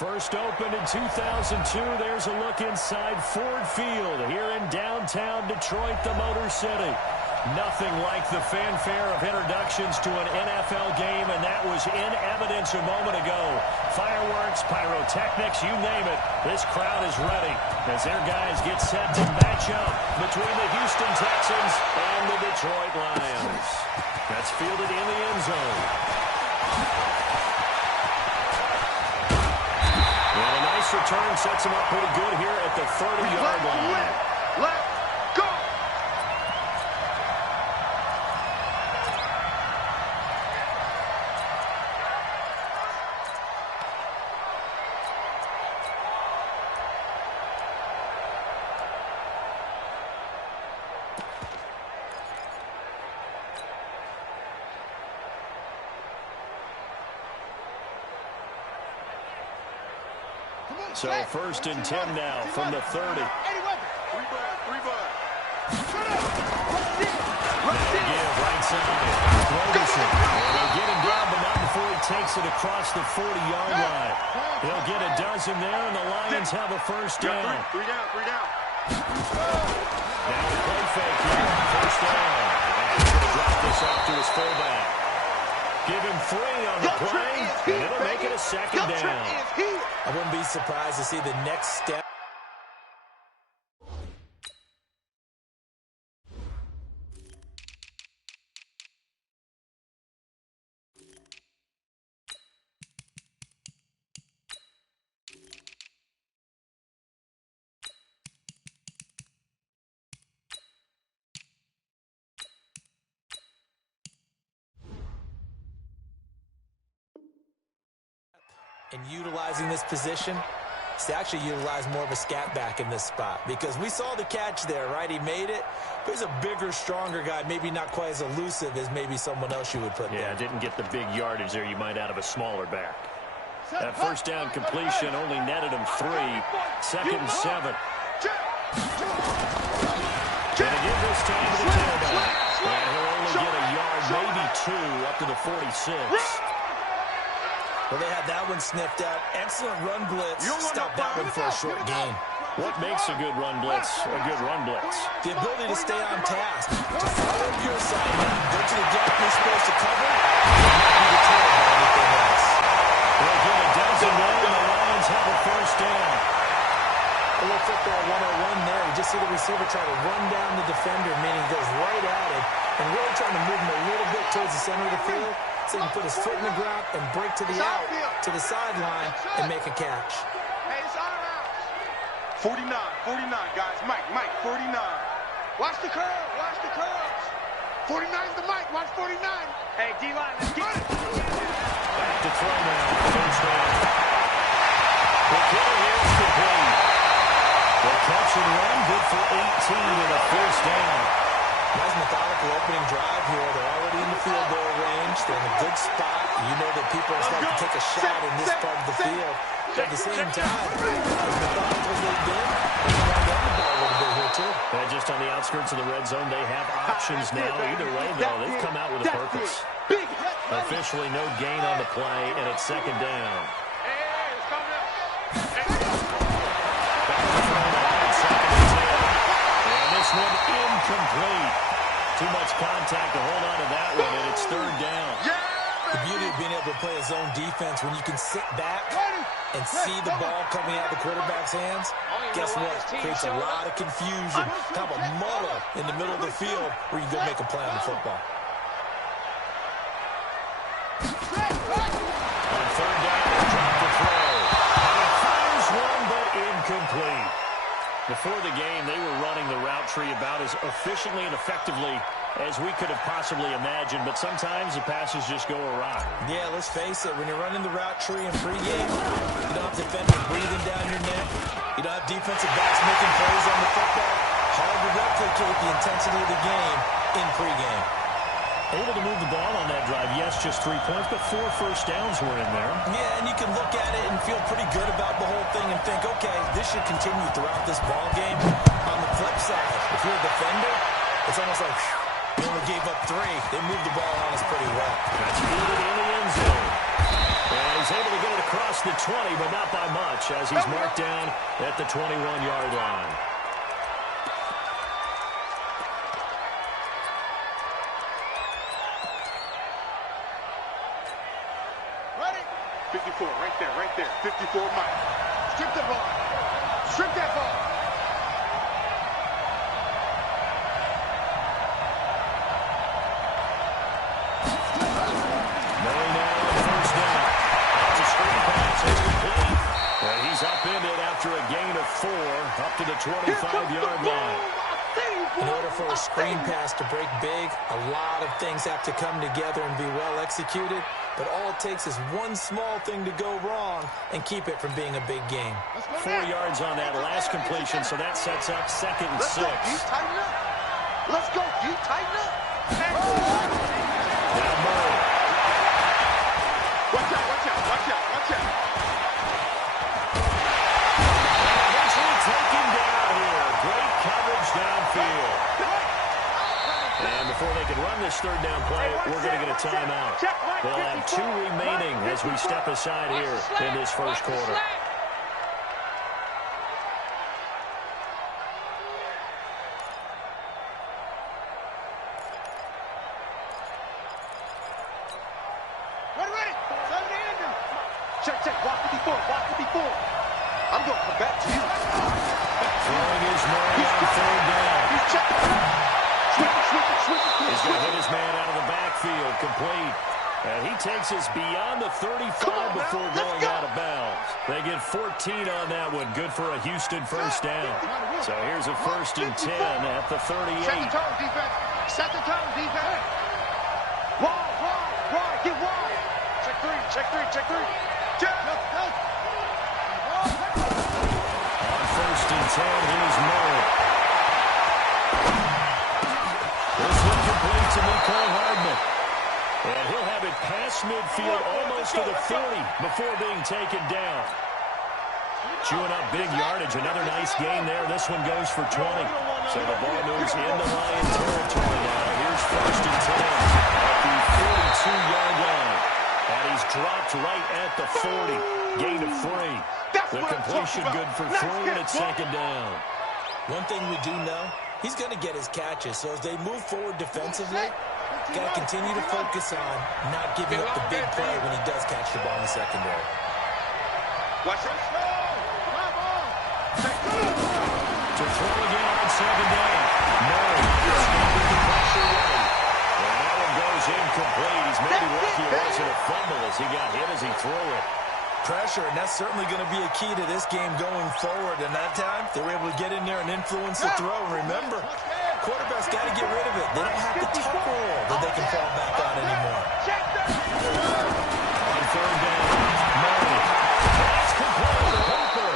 First opened in 2002. There's a look inside Ford Field here in downtown Detroit, the Motor City. Nothing like the fanfare of introductions to an NFL game, and that was in evidence a moment ago. Fireworks, pyrotechnics, you name it. This crowd is ready as their guys get set to match up between the Houston Texans and the Detroit Lions. That's fielded in the end zone. And a nice return sets him up pretty good here at the 30-yard line. Let's go! So first and 10 now from the 30. Three bud. Again, right side. Ferguson. They'll get him down, but not before he takes it across the 40-yard line. He'll get a dozen there, and the Lions have a first down. Three down. Now the play fake here. First down. And he's going to drop this off to his fullback. Give him 3 on the play, and it'll make it a second down. I wouldn't be surprised to see the next step. And utilizing this position, to actually utilize more of a scat back in this spot, because we saw the catch there, right? He made it, but he's a bigger, stronger guy, maybe not quite as elusive as maybe someone else you would put there. Yeah, didn't get the big yardage there you might out of a smaller back. That first down completion only netted him 3. Second and 7. And again this time to the tailback. And he'll only get a yard, maybe 2, up to the 46. Well, they had that one sniffed out. Excellent run blitz. Stop that one for a short gain. What makes a good run blitz a good run blitz? The ability to stay on task, to follow your assignment, go to the gap you're supposed to cover, and not be deterred by anything else. They'll get a dozen there, and the Lions have a first down. A little football 101 there. You just see the receiver try to run down the defender, meaning he goes right at it, and really trying to move him a little bit towards the center of the field, so he can put his foot in the ground and break to the out, to the sideline, and make a catch. Hey, it's out of bounds. 49, guys. Mike, 49. Watch the curves. 49's the Mike. Watch 49. Hey, D-line, let's get it. Back to throw now. First down. The kill here is complete. The catch and run, good for 18 and a first down. Nice methodical opening drive here. They're already in the field goal range. They're in a good spot. You know that people are starting to take a shot in this part of the field. But at the same time, as methodical as they've been, they can run down the ball a little bit here too. Just on the outskirts of the red zone, they have options now. Either way, though, they've come out with a purpose. Officially no gain on the play, and it's second down. This one incomplete. Too much contact to hold on to that one, and it's third down. The beauty of being able to play a zone defense, when you can sit back and see the ball coming out of the quarterback's hands, guess what? Creates a lot of confusion, kind of a muddle in the middle of the field where you go make a play on the football. On third down, drop the throw. And he fires one, but incomplete. Before the game, they were running the route tree about as efficiently and effectively as we could have possibly imagined, but sometimes the passes just go awry. Yeah, let's face it, when you're running the route tree in pregame, you don't have defenders breathing down your neck. You don't have defensive backs making plays on the football. Hard to replicate the intensity of the game in pregame. Able to move the ball on that drive. Yes, just 3 points, but 4 first downs were in there. Yeah, and you can look at it and feel pretty good about the whole thing and think, okay, this should continue throughout this ball game. On the flip side, if you're a defender, it's almost like they only gave up 3. They moved the ball on us pretty well. That's fielded in the end zone. And he he's able to get it across the 20, but not by much, as he's marked down at the 21-yard line. Ready? 54, right there. 54, Mike. Strip that ball. Strip that ball. He's upended after a gain of 4, up to the 25-yard line. In order for a screen pass to break big, a lot of things have to come together and be well executed, but all it takes is one small thing to go wrong and keep it from being a big game. 4 yards on that last completion, so that sets up 2nd and 6. Let's go, D, tighten up. Let's go, D, tighten up. Now Murray. Watch out, watch out, watch out, watch out. Taken down here. Great coverage downfield. And before they can run this 3rd down play, we're going to get a timeout. They'll have 2 remaining as we step aside here in this first quarter. Ready. Check, walk 54, walk 54. I'm going to come back to you. Throwing his man on 3rd down. He's checking. Switch it. He's going to hit his man out of the backfield, complete. And he takes us beyond the 35 before going out of bounds. They get 14 on that one. Good for a Houston first down. So here's a 1st and 10 at the 38. Set the tone, defense. Set the tone, defense. Wide. Get wide. Check three. Check. On 1st and 10, here's Murray. This one complete to Nicole Hardman. And he'll have it past midfield almost to the 40 before being taken down. Chewing up big yardage. Another nice gain there. This one goes for 20. So the ball moves into Lion territory now. Here's 1st and 10 at the 42-yard line. And he's dropped right at the 40. Gain of 3. The completion good for 3, and it's 2nd down. One thing we do know, he's going to get his catches. So as they move forward defensively, got to continue to focus on not giving up the big play when he does catch the ball in the secondary. Watch it. To throw again on 2nd down. Murray stopping the pressure ready. And that one goes incomplete. He's maybe lucky it wasn't a fumble as he got hit as he threw it. Pressure, and that's certainly going to be a key to this game going forward. And that time, they were able to get in there and influence the throw. And remember, quarterbacks got to get rid of it. They don't have the tuck roll that they can fall back on anymore. On 3rd down, Murray. That's complete. Hooper.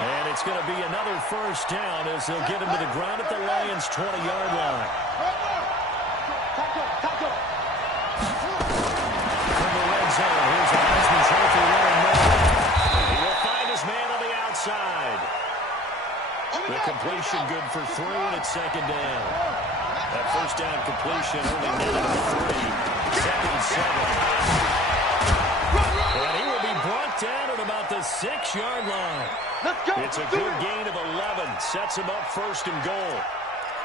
And it's going to be another first down as they'll get him to the ground at the Lions' 20-yard line. From the red zone, here's a Heisman Trophy winner, Murray. He will find his man on the outside. The completion good for 3, and it's 2nd down. That first down completion only netted to 3. 2nd and 7. And he will be brought down at about the 6-yard line. It's a good gain of 11. Sets him up 1st and goal.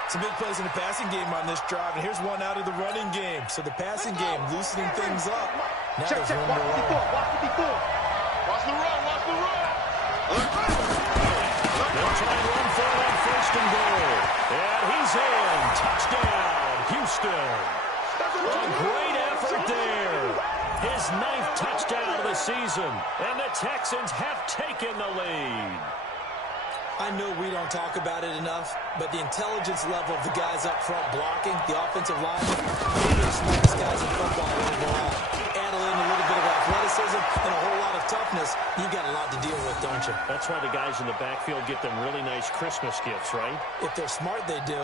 Some big plays in the passing game on this drive, and here's one out of the running game. So the passing game loosening things up. Now there's room to run. Watch the run. They'll try and run for it on 1st and goal. And he's in. Touchdown, Houston. A great effort there. His 9th touchdown of the season. And the Texans have taken the lead. I know we don't talk about it enough, but the intelligence level of the guys up front blocking, the offensive linemen, they're the smartest guys in football overall. Add in a little bit of athleticism and a whole lot of toughness, you've got a lot to deal with, don't you? That's why the guys in the backfield get them really nice Christmas gifts, right? If they're smart, they do.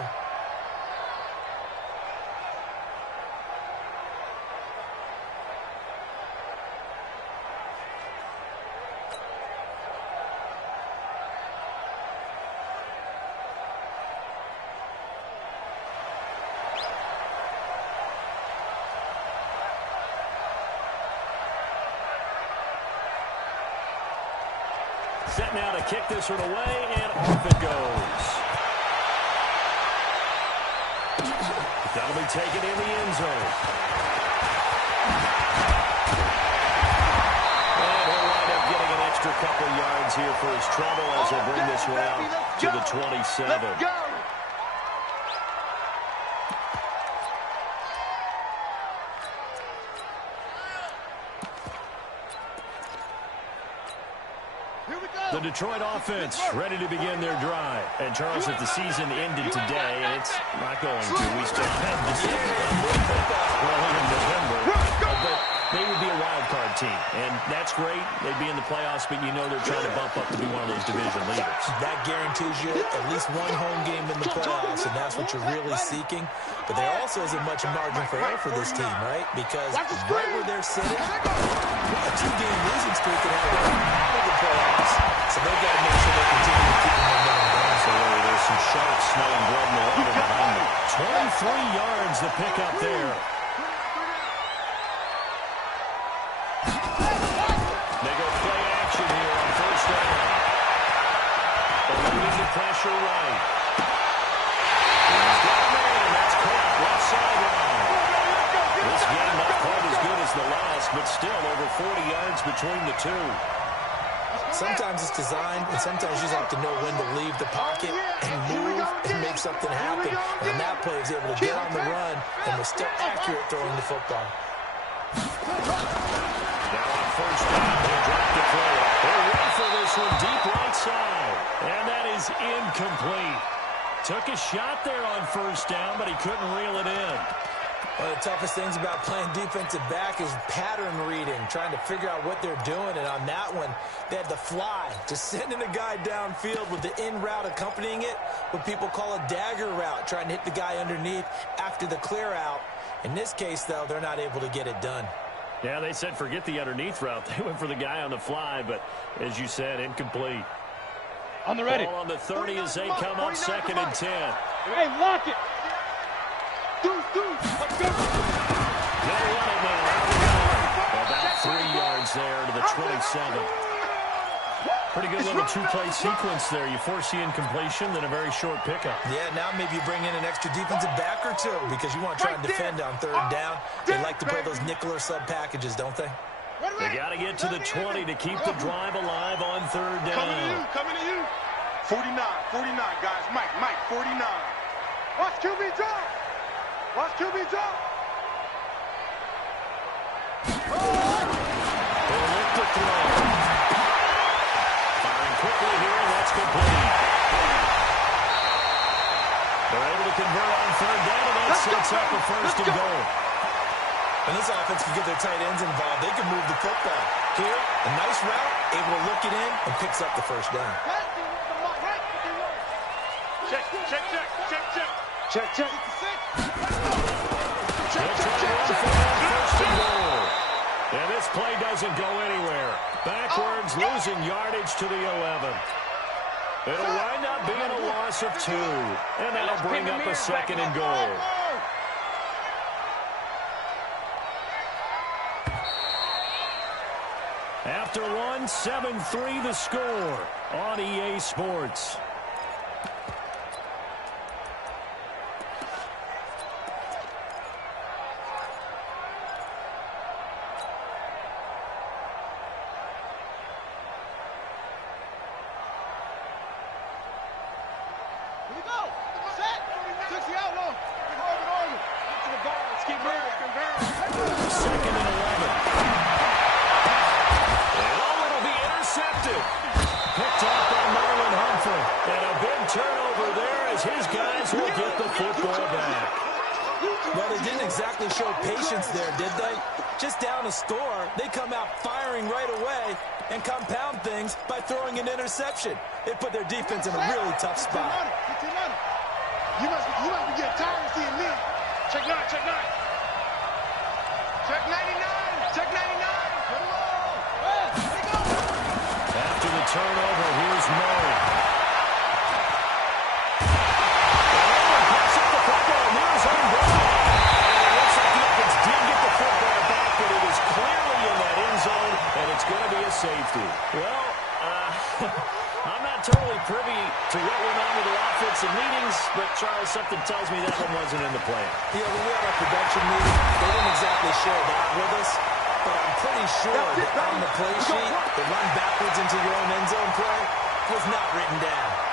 Set now to kick this one away, and off it goes. That'll be taken in the end zone. And he'll wind up getting an extra couple yards here for his trouble as he'll bring this one out to the 27. Let's go. The Detroit offense ready to begin their drive. And, Charles, if the season ended today, and it's not going to, we still have December. Well, in November. But they would be a wild card team. And that's great. They'd be in the playoffs, but you know they're trying to bump up to be one of those division leaders. That guarantees you at least one home game in the playoffs, and that's what you're really seeking. But there also isn't much margin for error for this team, right? Because right where they're sitting, a 2-game losing streak can have them out of the playoffs. So they've got to make sure they continue to keep the momentum going. Absolutely. There's some sharp snow and blood in the water behind them. 23 yards the pick up there. They go play action here on first down. Eluding the pressure right. He's got a man. That's caught left sideline. This game not quite as good as the last, but still over 40 yards between the two. Sometimes it's designed, and sometimes you just have to know when to leave the pocket and move and make something happen. And on that play, he was able to get on the run and was still accurate throwing the football. Now on first down, he'll drop the throw. They'll run for this one deep right side. And that is incomplete. Took a shot there on first down, but he couldn't reel it in. One of the toughest things about playing defensive back is pattern reading, trying to figure out what they're doing. And on that one, they had the fly, just sending a guy downfield with the in route accompanying it, what people call a dagger route, trying to hit the guy underneath after the clear out. In this case, though, they're not able to get it done. Yeah, they said forget the underneath route. They went for the guy on the fly, but as you said, incomplete. On the ready. Ball on the 30 as they come up 2nd and 10. Hey, lock it. Let's go. They'll run it now. About 3 yards there to the 27. Pretty good little two-play sequence there. You force the incompletion, then a very short pickup. Yeah, now maybe you bring in an extra defensive back or two because you want to try and defend on 3rd down. They like to play those nickel or sub packages, don't they? They got to get to the 20 to keep the drive alive on 3rd down. Coming to you. 49, guys. Mike, 49. Watch QB drop. Watch QB drop. They'll look to throw. Firing quickly here, and that's complete. They're able to convert on 3rd down, and that sets up a 1st and goal. And this offense can get their tight ends involved. They can move the football. Here, a nice route, able to look it in, and picks up the 1st down. Check. And this play doesn't go anywhere. Backwards, losing yardage to the 11. It'll wind up being a loss of 2. And that'll bring up a 2nd and goal. After 1, 7-3 the score on EA Sports. Show patience there, did they? Just down a score, they come out firing right away and compound things by throwing an interception. They put their defense in a really tough spot. You must be getting tired of seeing me. Check 9. Check 99. After the turnover, here's Murray. It's going to be a safety. Well, I'm not totally privy to what went on with the offensive meetings, but, Charles, something tells me that one wasn't in the plan. Yeah, when we had our production meeting, they didn't exactly share that with us, but I'm pretty sure that on the play sheet, the run backwards into your own end zone play was not written down.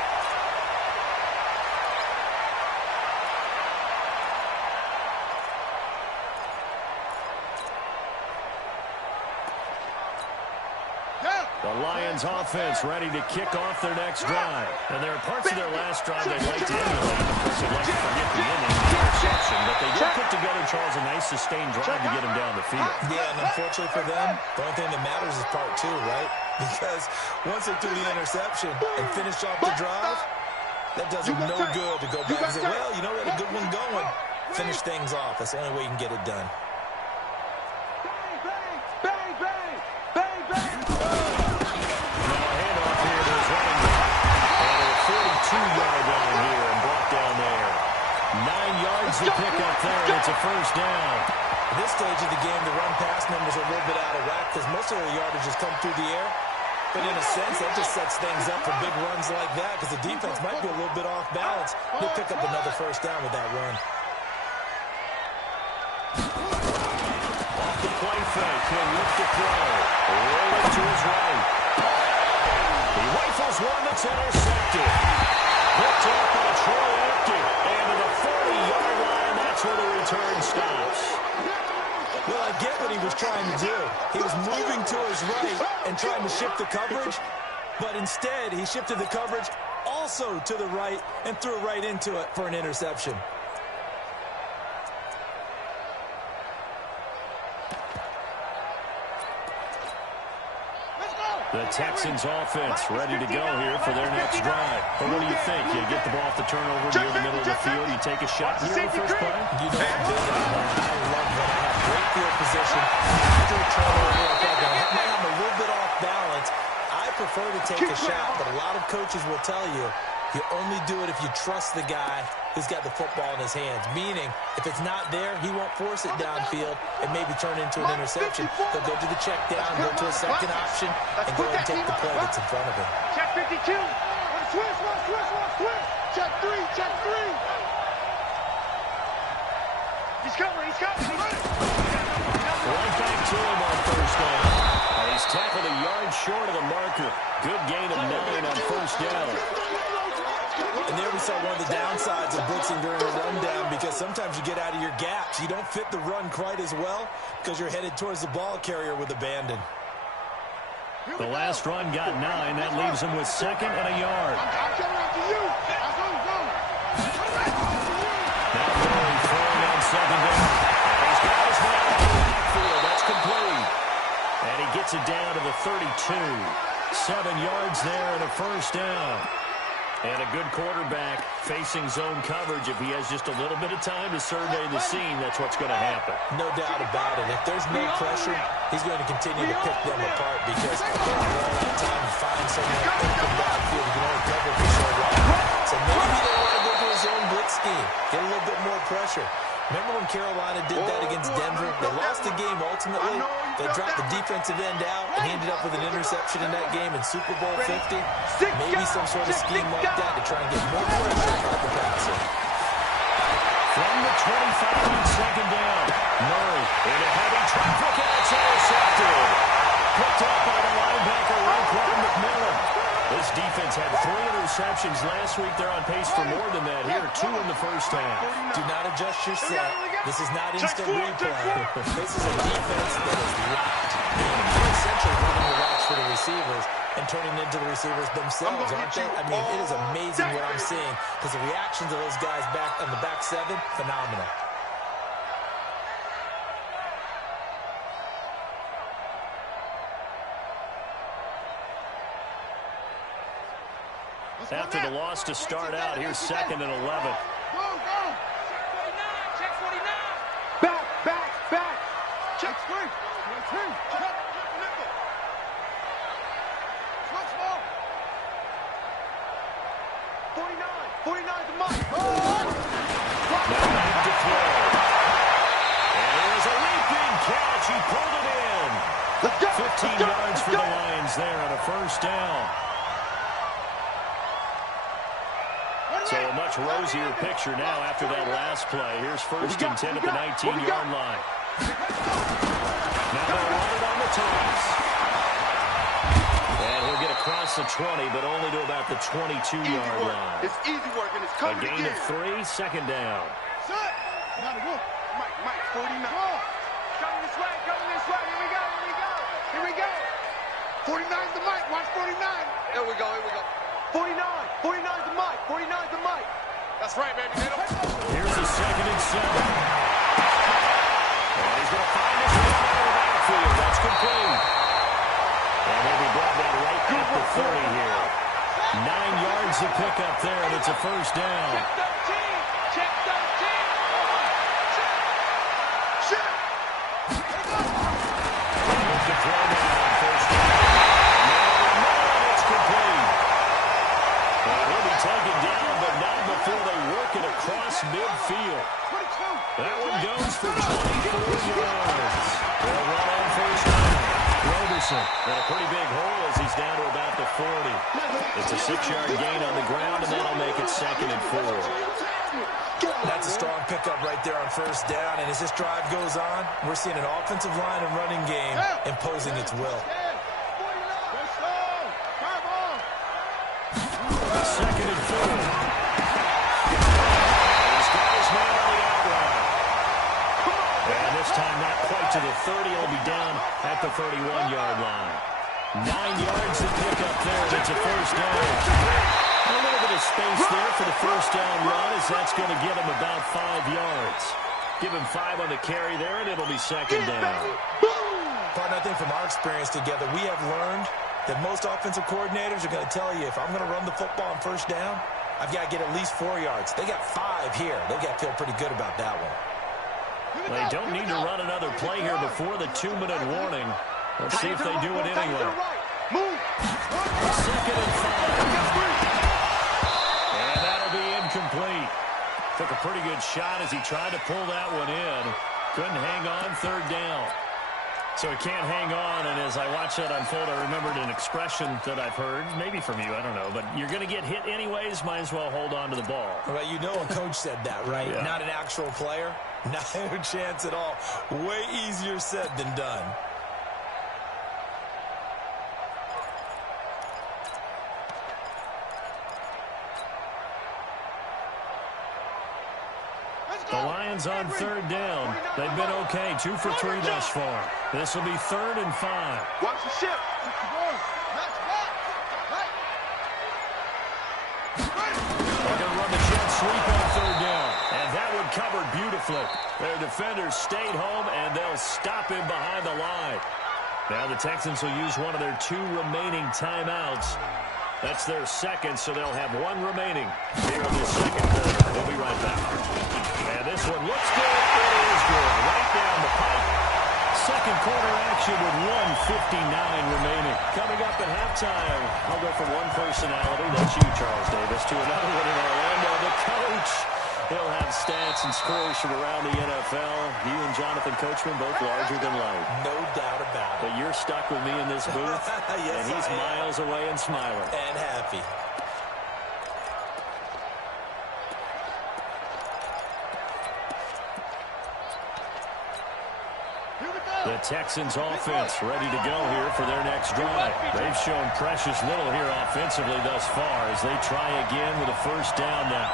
The Lions offense ready to kick off their next drive. And there are parts of their last drive they'd like to emulate. Of course, they'd like to forget the inning and the interception. But they did put together, Charles, a nice sustained drive to get them down the field. Yeah, and unfortunately for them, the only thing that matters is part two, right? Because once they threw the interception and finished off the drive, that does them no good to go back and say, well, you know what, a good one going. Finish things off. That's the only way you can get it done. The pick up there, and it's a first down. At this stage of the game, the run-pass numbers are a little bit out of whack because most of their yardage has come through the air. But in a sense, that just sets things up for big runs like that because the defense might be a little bit off balance. They'll pick up another first down with that run. Off the play fake, he'll look to throw. Roll it to his right. He rifles one that's intercepted. Picked up by Troy Apke. And to the 40-yard line, that's where the return stops. Well, I get what he was trying to do. He was moving to his right and trying to shift the coverage, but instead he shifted the coverage also to the right and threw right into it for an interception. The Texans offense ready to go here for their next drive. But what do you think? You get the ball off the turnover near the middle of the field, you take a shot here in the first play? You know I'm big on that. I love that. I have great field position. After a turnover, I might have a little bit off balance. I prefer to take a shot, but a lot of coaches will tell you, you only do it if you trust the guy who's got the football in his hands. Meaning, if it's not there, he won't force it downfield and maybe turn into an interception. He'll go to the check down, go to a second option, and go and take the play that's in front of him. Check 52. Switch. Check three. He's coming. Right back to him on first down. He's tackled a yard short of the marker. Good gain of 9 on first down. And there we saw one of the downsides of blitzing during a rundown because sometimes you get out of your gaps. You don't fit the run quite as well because you're headed towards the ball carrier with abandon. The last run got 9. That leaves him with second and a yard. Now Murray throwing on second down. He's got his man in the backfield. That's complete. And he gets it down to the 32. 7 yards there and a first down. And a good quarterback facing zone coverage. If he has just a little bit of time to survey the scene, that's what's going to happen. No doubt about it. If there's no pressure, he's going to continue to pick them apart because all that time to find someone open downfield, he can only cover for so long. So maybe they want to go to his own blitz scheme, get a little bit more pressure. Remember when Carolina did that against Denver? They lost the game ultimately. They dropped the defensive end out, and he ended up with an interception in that game in Super Bowl 50. Maybe some sort of scheme like that to try and get more pressure off the passer. From the 25 on second down, Murray into heavy traffic, and it's intercepted. Picked up by the linebacker, Raekwon McMillan. This defense had 3 interceptions last week. They're on pace for more than that here. 2 in the first half. Do not adjust your set. This is not instant replay. This is a defense that is locked. They're essentially running the routes for the receivers and turning into the receivers themselves, aren't they? I mean, it is amazing what I'm seeing because the reactions of those guys back on the back 7, phenomenal. After the loss to start out, here's second and 11. Go. Check 49. Back. Check 3. Check nickel. Switch ball. 49 to Mike. Now back to throw. And there's a leaping catch. He pulled it in. 15 yards for the Lions there on a first down. So a much rosier picture now after that last play. Here's first and 10 at the 19-yard line. Now they'll run it on the toss. And he'll get across the 20, but only to about the 22-yard line. It's easy work, and it's coming again. A gain of 3, second down. Mike, 49. Coming this way, Here we go. 49's the Mike, watch 49. Here we go. 49's the Mike, That's right, baby. Here's a second and 7. And he's going to find his way out of the backfield. That's complete. And he'll be brought down right at the 30 here. 9 yards to pick up there, and it's a first down. Check 13. It's complete. And he'll be taken down, but not before they work it across midfield. That one goes for 24 yards. They'll run on first down. Roberson in a pretty big hole as he's down to about the 40. It's a 6-yard gain on the ground, and that'll make it second and 4. That's a strong pickup right there on first down, and as this drive goes on, we're seeing an offensive line and running game imposing its will. Second and 4. He's got his man on the outright. And this time not quite to the 30. He'll be down at the 31-yard line. 9 yards to pick up there, and it's a first down. A little bit of space there for the first down run, as that's going to get him about 5 yards. Give him 5 on the carry there, and it'll be second down. Partner, I think from our experience together, we have learned that most offensive coordinators are going to tell you, if I'm going to run the football on first down, I've got to get at least 4 yards. They got 5 here. They've got to feel pretty good about that one. They don't need to run another play here before the 2-minute warning. Let's see if they do it anyway. Second and 5. And that'll be incomplete. Took a pretty good shot as he tried to pull that one in. Couldn't hang on, third down. So he can't hang on, and as I watch that unfold, I remembered an expression that I've heard, maybe from you, I don't know, but you're going to get hit anyways, might as well hold on to the ball. Well, you know a coach said that, right? Yeah. Not an actual player. No chance at all. Way easier said than done. The Lions on third down. They've been okay, 2 for 3 thus far. This will be 3rd and 5. Watch the ship. They're going to run the jet sweep on third down. And that one covered beautifully. Their defenders stayed home, and they'll stop him behind the line. Now the Texans will use one of their 2 remaining timeouts. That's their second, so they'll have 1 remaining here in the second quarter. We'll be right back. And this one looks good. It is good. Right down the pipe. Second quarter action with 1:59 remaining. Coming up at halftime, I'll go from one personality, that's you, Charles Davis, to another one in Orlando. The coach. He'll have stats and scores from around the NFL. You and Jonathan Coachman both larger than life. No doubt about it. But you're stuck with me in this booth, yes, and he's miles away and smiling. And happy. The Texans offense ready to go here for their next drive. They've shown precious little here offensively thus far as they try again with a first down now.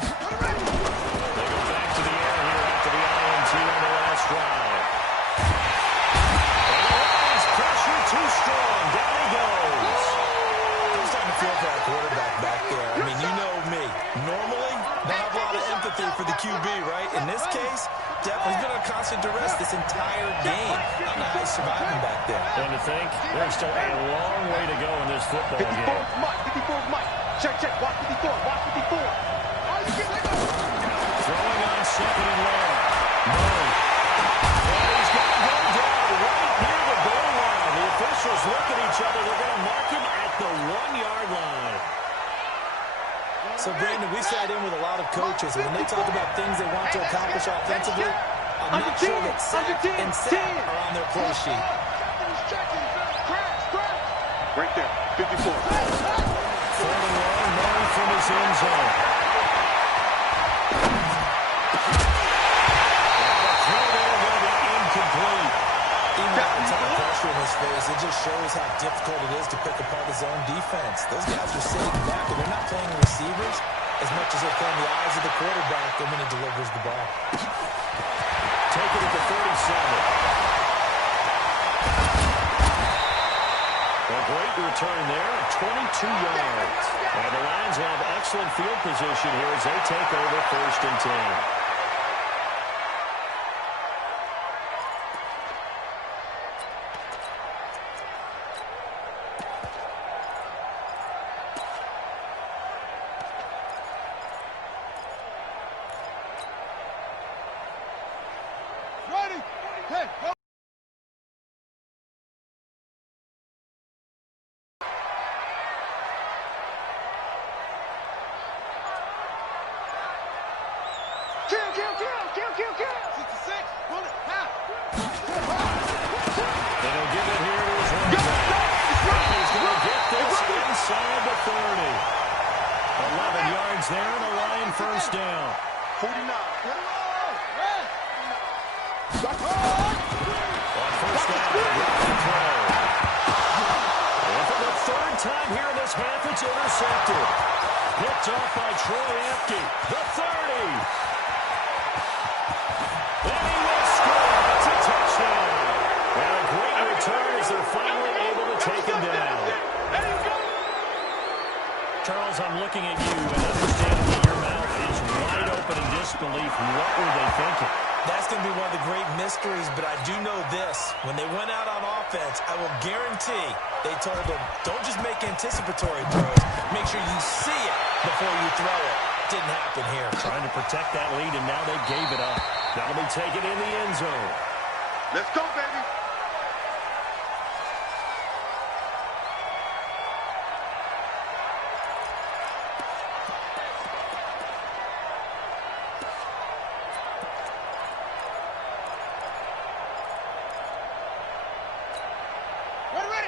They go back to the air here after the INT on the last drive. And the Lions pressure too strong. Down he goes. I'm starting to feel for that quarterback back there. I mean, you know me. Normally, don't have a lot of empathy for the QB, right? In this case, definitely been under constant duress this entire game. I don't know how he's surviving back there. And to think, there's still a long way to go in this football 54 game. Mike, 54 Mike. Check. Watch 54. Throwing on second and long. Murray. And he's going to go down right near the goal line. The officials look at each other. They're going to mark him at the 1-yard line. So, Brandon, we sat in with a lot of coaches, and when they talk about things they want to accomplish offensively, I'm not sure that sack and sack are on their play sheet. Right there, 54. Third and long, Murray from his end zone. The throw there will be incomplete. Even with a ton of pressure in his face, it just shows how difficult it is to pick apart his own defense. Those guys are sitting back, and they're not playing receivers as much as they're playing the eyes of the quarterback when he delivers the ball. Take it at the 37. A great return there, 22 yards. And the Lions have excellent field position here as they take over 1st and 10. There and a Lion first down. 49. On first down, the throw. And for the third time here in this half, it's intercepted. Picked off by Troy Apke. The 30. And he will score. It's a touchdown. And a great return as they're finally able to take him down. Charles, I'm looking at you and understanding that your mouth is wide open in disbelief. What were they thinking? That's going to be one of the great mysteries, but I do know this. When they went out on offense, I will guarantee they told them, don't just make anticipatory throws. Make sure you see it before you throw it. Didn't happen here. Trying to protect that lead, and now they gave it up. That'll be taken in the end zone. Let's go, baby.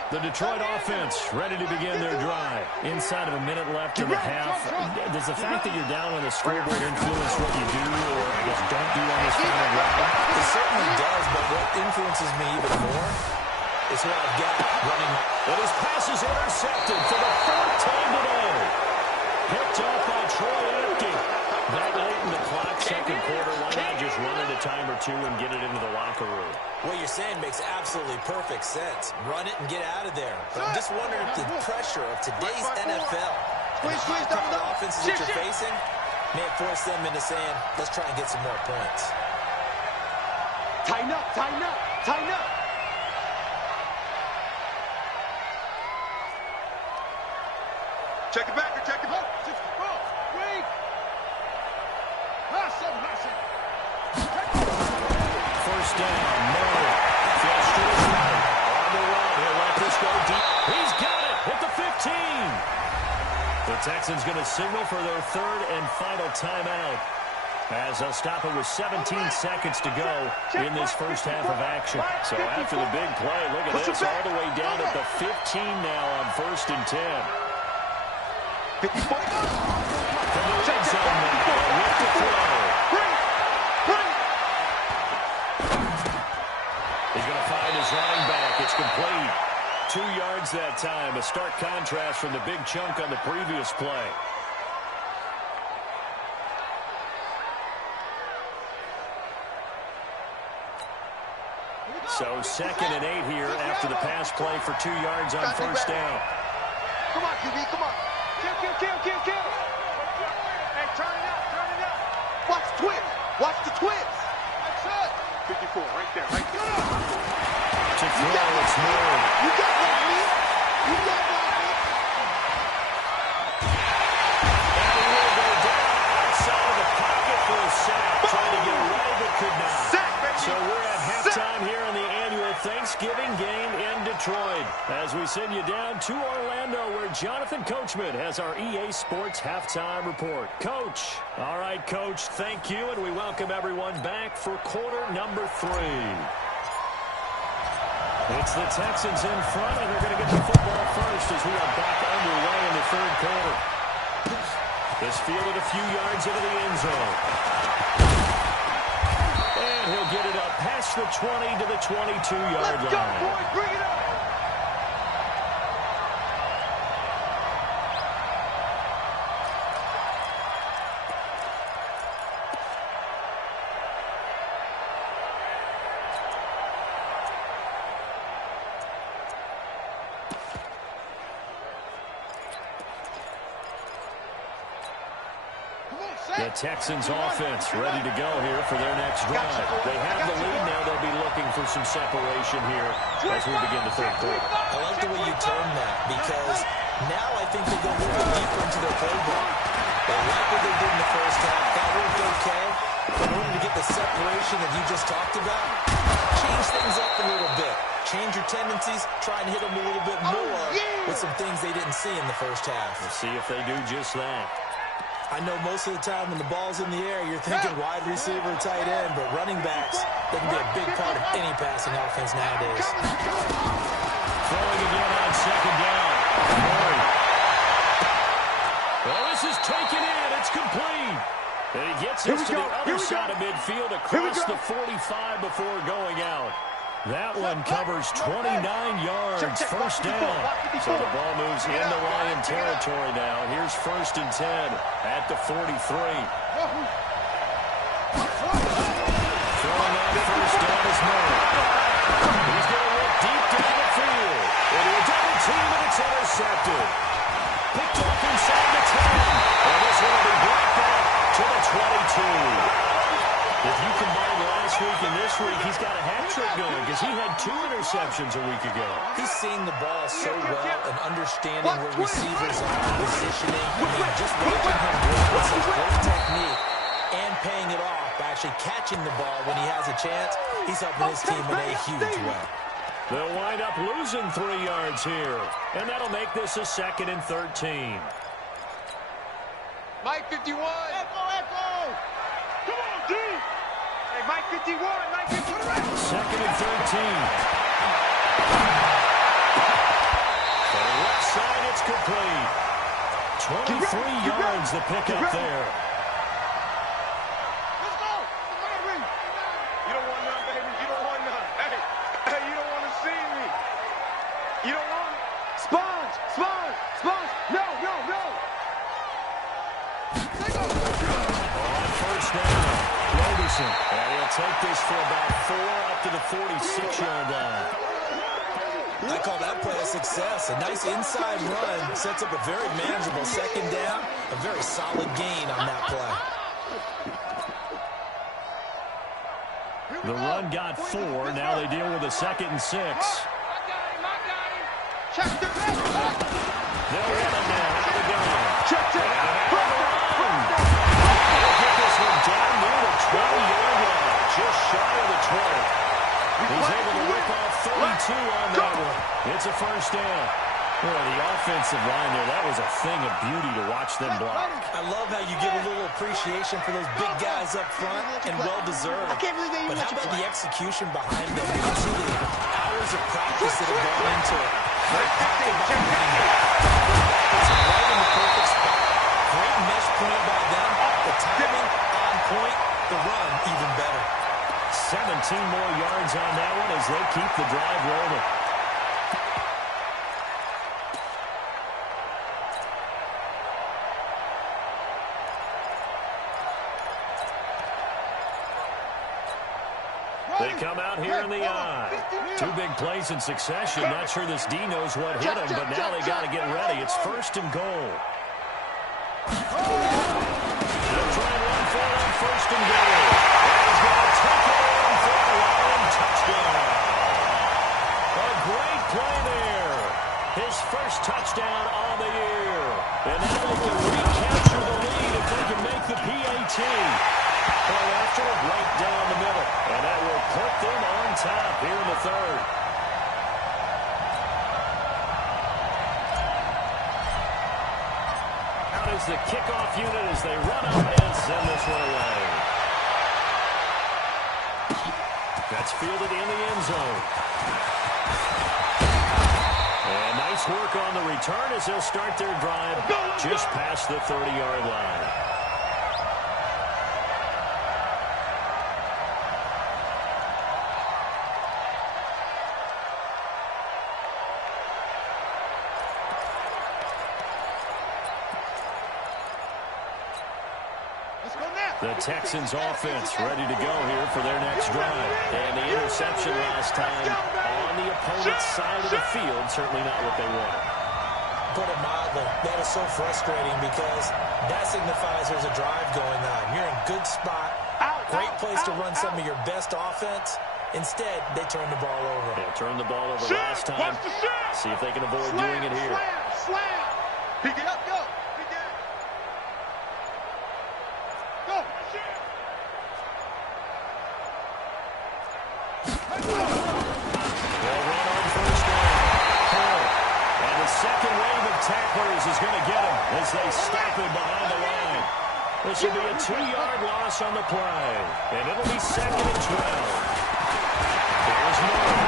The Detroit offense ready to begin their drive. Inside of a minute left in the half. Does the fact that you're down on the scoreboard influence what you do or, I guess, don't do on this final drive? It certainly does, but what influences me even more is what I've got running. But his pass is intercepted for the 4th time today. Picked off by Troy Apke. That late in the clock, second quarter. Why not just run it a time or two and get it into the locker room? What you're saying makes absolutely perfect sense. Run it and get out of there. But I'm just wondering if the pressure of today's NFL and the high-powered offenses that you're facing may force them into saying, let's try and get some more points. Tighten up, tighten up, tighten up. Check it back, check it back. First down, Murray. Flush to his right. On the run, he'll let this go deep. He's got it at the 15. The Texans going to signal for their 3rd and final timeout as they'll stop it with 17 seconds to go in this first half of action. So after the big play, look at this, all the way down at the 15 now on 1st and 10. 54. From the red zone now, with the throw. He's going to find his running back. It's complete. 2 yards that time. A stark contrast from the big chunk on the previous play. So 2nd and 8 here after the pass play for 2 yards on first down. Come on, QB, come on. Kill. Hey, turn it up. Watch the twist. Watch the twist. That's it. 54, right there. To throw, it's Murray. You got that, man. You got that, man. And he will go down outside of the pocket for a sack. Trying to get away, but could not. Sack, baby. So we're at halftime here in the annual Thanksgiving game in Detroit. Detroit as we send you down to Orlando where Jonathan Coachman has our EA Sports Halftime Report. Coach. All right, Coach, thank you, and we welcome everyone back for quarter number 3. It's the Texans in front, and they're going to get the football first as we are back underway in the third quarter. This fielded a few yards into the end zone. And he'll get it up past the 20 to the 22-yard line. Let's go, boys. Bring it up. The Texans offense ready to go here for their next drive. They have the lead now. They'll be looking for some separation here as we begin the third quarter. I like the way you term that because now I think they go a little bit deeper into their playbook. They like what they did in the first half. That worked okay. But in order to get the separation that you just talked about, change things up a little bit. Change your tendencies. Try and hit them a little bit more with some things they didn't see in the first half. We'll see if they do just that. I know most of the time when the ball's in the air, you're thinking wide receiver, tight end, but running backs, they can be a big part of any passing offense nowadays. Throwing again on second down. Murray. Well, this is taken in. It's complete. And he gets us to the other side of midfield across the 45 before going out. That one covers 29 yards, first down. So the ball moves into Lion territory now. Here's 1st and 10 at the 43. Throwing on first down is Murray. He's going to look deep down the field. Into a double team, and it's intercepted. Picked off inside the 10. And this one will be brought back to the 22. If you combine last week and this week, he's got a hat trick going because he had 2 interceptions a week ago. He's seeing the ball so well and understanding where receivers are, positioning. I mean, just watching him work with such great technique and paying it off by actually catching the ball when he has a chance, he's helping his team in a huge way. They'll wind up losing 3 yards here, and that'll make this a 2nd and 13. Mike 51. Echo. Come on, D. Hey, Mike 51. Mike 51. 2nd and 13. For the left side, it's complete. 23 yards the pickup there. Let's go. You don't want none, baby. You don't want none. Hey, you don't want to see me. You don't want Sponge. No. On first down, Roberson. And he'll take this for about 4 up to the 46-yard line. I call that play a success. A nice inside run sets up a very manageable 2nd down. A very solid gain on that play. The run got 4. Now they deal with a 2nd and 6. I got him. Check the back. They'll run it now. Out of the gun. Check it. They'll get this one down near the 20-yard line. Just shy of the 20. He's able to whip off 32 on that one. It's a first down. Boy, the offensive line there, that was a thing of beauty to watch them block. I love how you give a little appreciation for those big guys up front, and well-deserved. But how about the execution behind them? You can see the hours of practice that have gone into it. Great pocket behind them. It's right in the perfect spot. Great mesh point by them. The timing on point. The run even better. 17 more yards on that one as they keep the drive rolling. They come out here in the eye. 2 big plays in succession. Not sure this D knows what hit him, but now they got to get ready. It's 1st and goal. They'll try and run for it on 1st and goal. He's going to take it in for a Lion touchdown. A great play there. His first touchdown on the year. And now they can recapture the lead if they can make the PAT. Well, after it right down the middle. And that will put them on top here in the third. the kickoff unit as they run up and send this one away. That's fielded in the end zone. And nice work on the return as they'll start their drive just past the 30-yard line. The Texans offense ready to go here for their next drive. And the interception last time on the opponent's side of the field, certainly not what they wanted. Put it mildly, that is so frustrating because that signifies there's a drive going on. You're in good spot, great place to run some of your best offense. Instead, they turn the ball over. They turned the ball over last time. See if they can avoid doing it here. Slam! Pick it up, go! Tacklers is going to get him as they stop him behind the line. This will be a 2-yard loss on the play, and it'll be 2nd and 12. Here's Murray.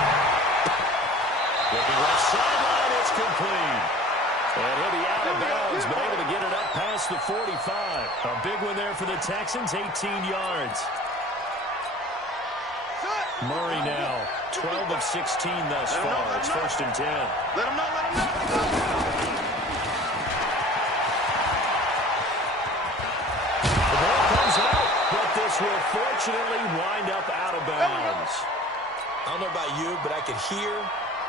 Looking left sideline, it's complete. And he'll be out of bounds, but able to get it up past the 45. A big one there for the Texans, 18 yards. Murray now, 12 of 16 thus far. It's 1st and 10. Let him know. But this will fortunately wind up out of bounds. I don't know about you, but I could hear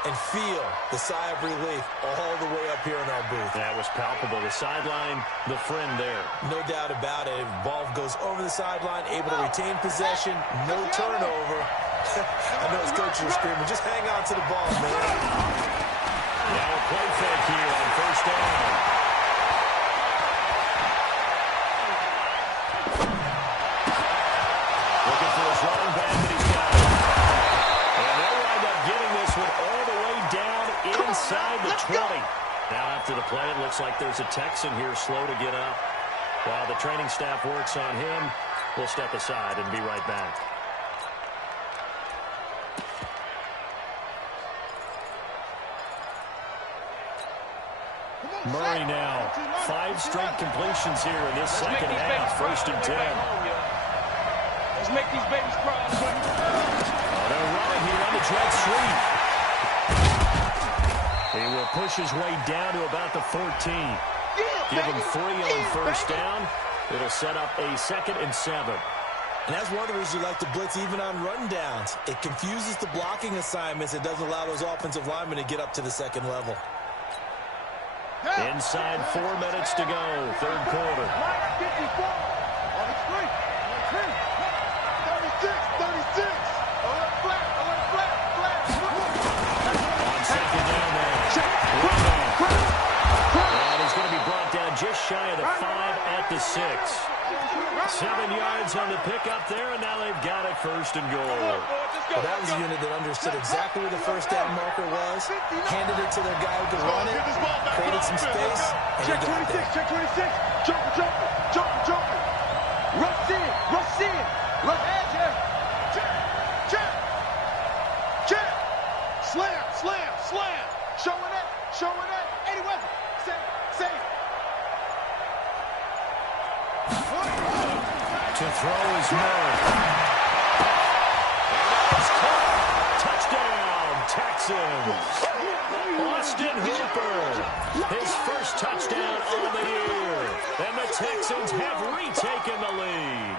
and feel the sigh of relief all the way up here in our booth. That was palpable. The sideline, the friend there. No doubt about it. Ball goes over the sideline, able to retain possession, no turnover. I know his coaches are screaming, just hang on to the ball, man. Now a play fake here on 1st down. Running back, but he's got it. And they'll wind up getting this one all the way down inside the 20. Now after the play, it looks like there's a Texan here slow to get up. While the training staff works on him, we'll step aside and be right back. Murray now, 5 straight completions here in this second half. 1st and 10. Let's make these babies cry. They're running here on the jet sweep. He will push his way down to about the 14. Give him 3 on 1st down. It'll set up a 2nd and 7. And that's one of the reasons you like to blitz even on rundowns. It confuses the blocking assignments. It doesn't allow those offensive linemen to get up to the 2nd level. Inside 4 minutes to go, 3rd quarter. 36. On 2nd down there. And he's going to be brought down just shy of the 5 at the 6. 7 yards on the pickup there, and now they've got it 1st and goal. Well, that was a unit that understood exactly where the 1st down marker was, handed it to their guy who could run it, created some space, and check 26, check 26. Jumper. Rush in. Rush edge. Check. Slam. Showing it. 80 weapon. Save. To throw is Murray. Touchdown, Texans. Austin Hooper, his first touchdown on the year. And the Texans have retaken the lead.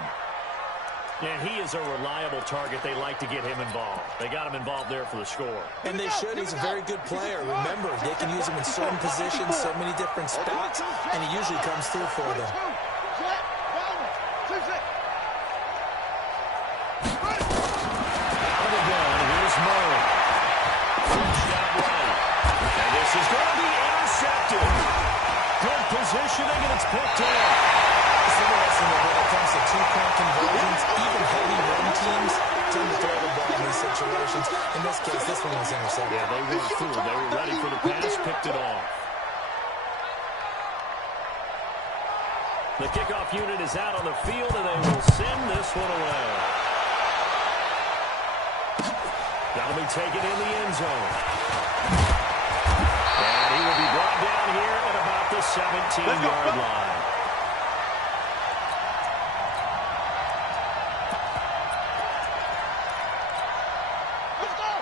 And he is a reliable target. They like to get him involved. They got him involved there for the score. And they should. He's a very good player. Remember, they can use him in certain positions, so many different spots, and he usually comes through for them. Here's Murray. Pushed out right. And this is going to be intercepted. Good positioning, and it's picked up. It's interesting that when it comes to 2-point conversions, even heavy run teams tend to throw the ball in these situations. In this case, this one was intercepted. Yeah, they weren't fooled. They were ready for the pass, picked it off. The kickoff unit is out on the field, and they will send this one away. That'll be taken in the end zone. And he will be brought down here at about the 17-yard line.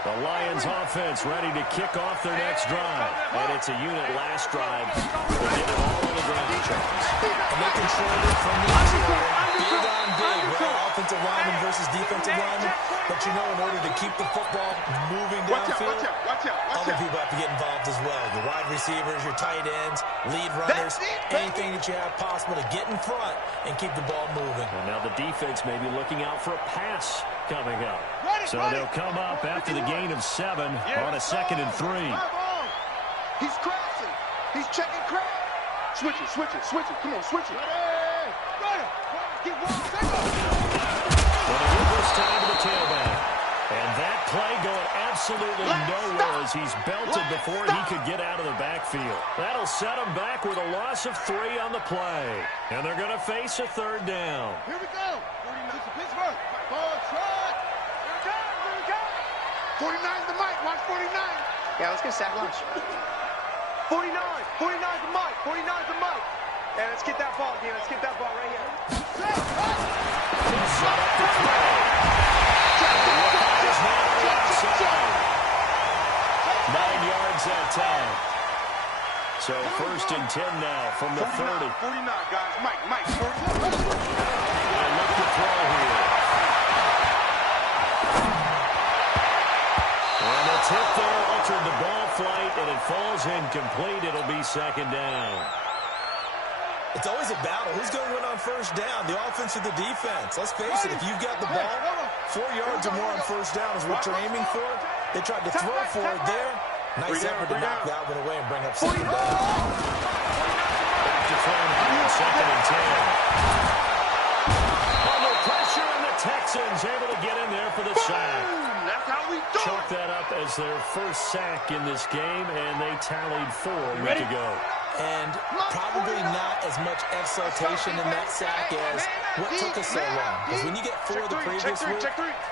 The Lions offense ready to kick off their next drive. And it's a unit last drive. They did it all on the ground, Charles. And they controlled it from the interior. Big on big, right? Offensive lineman versus defensive lineman. But you know, in order to keep the football moving downfield, other people have to get involved as well. Your wide receivers, your tight ends, lead runners, anything that you have possible to get in front and keep the ball moving. And now the defense may be looking out for a pass coming up. So they'll come up after the gain of 7 on a 2nd and 3. He's crashing. He's checking crash. Switch it, switch it, switch it. Come on, switch it. Get one, Well, they give this time to the tailback. And that play going absolutely nowhere as he's belted before he could get out of the backfield. That'll set him back with a loss of 3 on the play. And they're going to face a 3rd down. Here we go. 49 to Pittsburgh. Ball shot. Here we go. 49's the mic. Watch 49. Yeah, let's get sack lunch. 49. 49's the mic. 49's the mic. Yeah, let's get that ball again. Let's get that ball right here. Set up the throw. Is now on the outside. 9 yards that time. So 1st and 10 now from the 30. 49, guys. Mike. And look to throw here. And a tip there altered the ball flight, and it falls incomplete. It'll be 2nd down. It's always a battle. Who's going to win on 1st down, the offense or the defense? Let's face it, if you've got the ball, 4 yards or more on 1st down is what you're aiming for. They tried to throw for it there. Nice effort to knock that one away and bring up 2nd down. Back to throw now, 2nd and 10. Under pressure, and the Texans able to get in there for the sack. That's how we do Chalk that up as their first sack in this game, and they tallied 4 a week ago. And probably not as much exultation in that sack as what took us so long. Because when you get 4 the previous week,